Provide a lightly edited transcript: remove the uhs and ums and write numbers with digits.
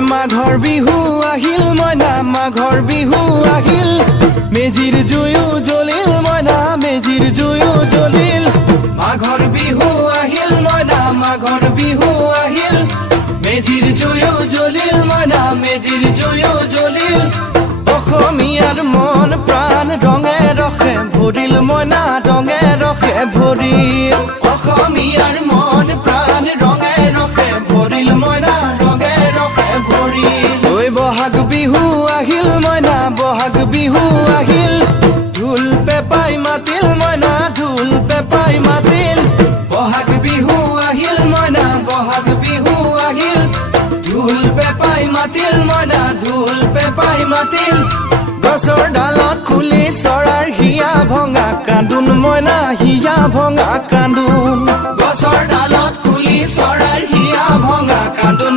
মাঘৰ বিহু আহিল মইনা মাঘৰ বিহু আহিল মেজিৰ জুয়ো জ্বলিল মইনা মেজিৰ জুয়ো জ্বলিল মাঘৰ বিহু আহিল মইনা মাঘৰ বিহু আহিল মেজিৰ জুয়ো জ্বলিল মইনা মেজিৰ জুয়ো জ্বলিল অসমীয়াৰ মন প্ৰাণ ৰঙে ৰসে ভৰিল মইনা ৰঙে ৰসে ভৰিল অসমীয়াৰ মন প্ৰাণ ৰঙে ৰসে ভৰিল মইনা ৰঙে ৰসে ভৰিল ঐ বহাগ বিহু আহিল মইনা বহাগ বিহু আহিল ঢোল পেপাই মাতিল মইনা ঢোল পেপাই মাতিল বহাগ বিহু আহিল মইনা বহাগ বিহু আহিল ঢোল পেপাই মাতিল মইনা ঢোল পেপাই মাতিল গছৰ ডালত খুলি চৰাৰ হিয়া ভঙা কান্দোন মইনা হিয়া ভঙা কান্দোন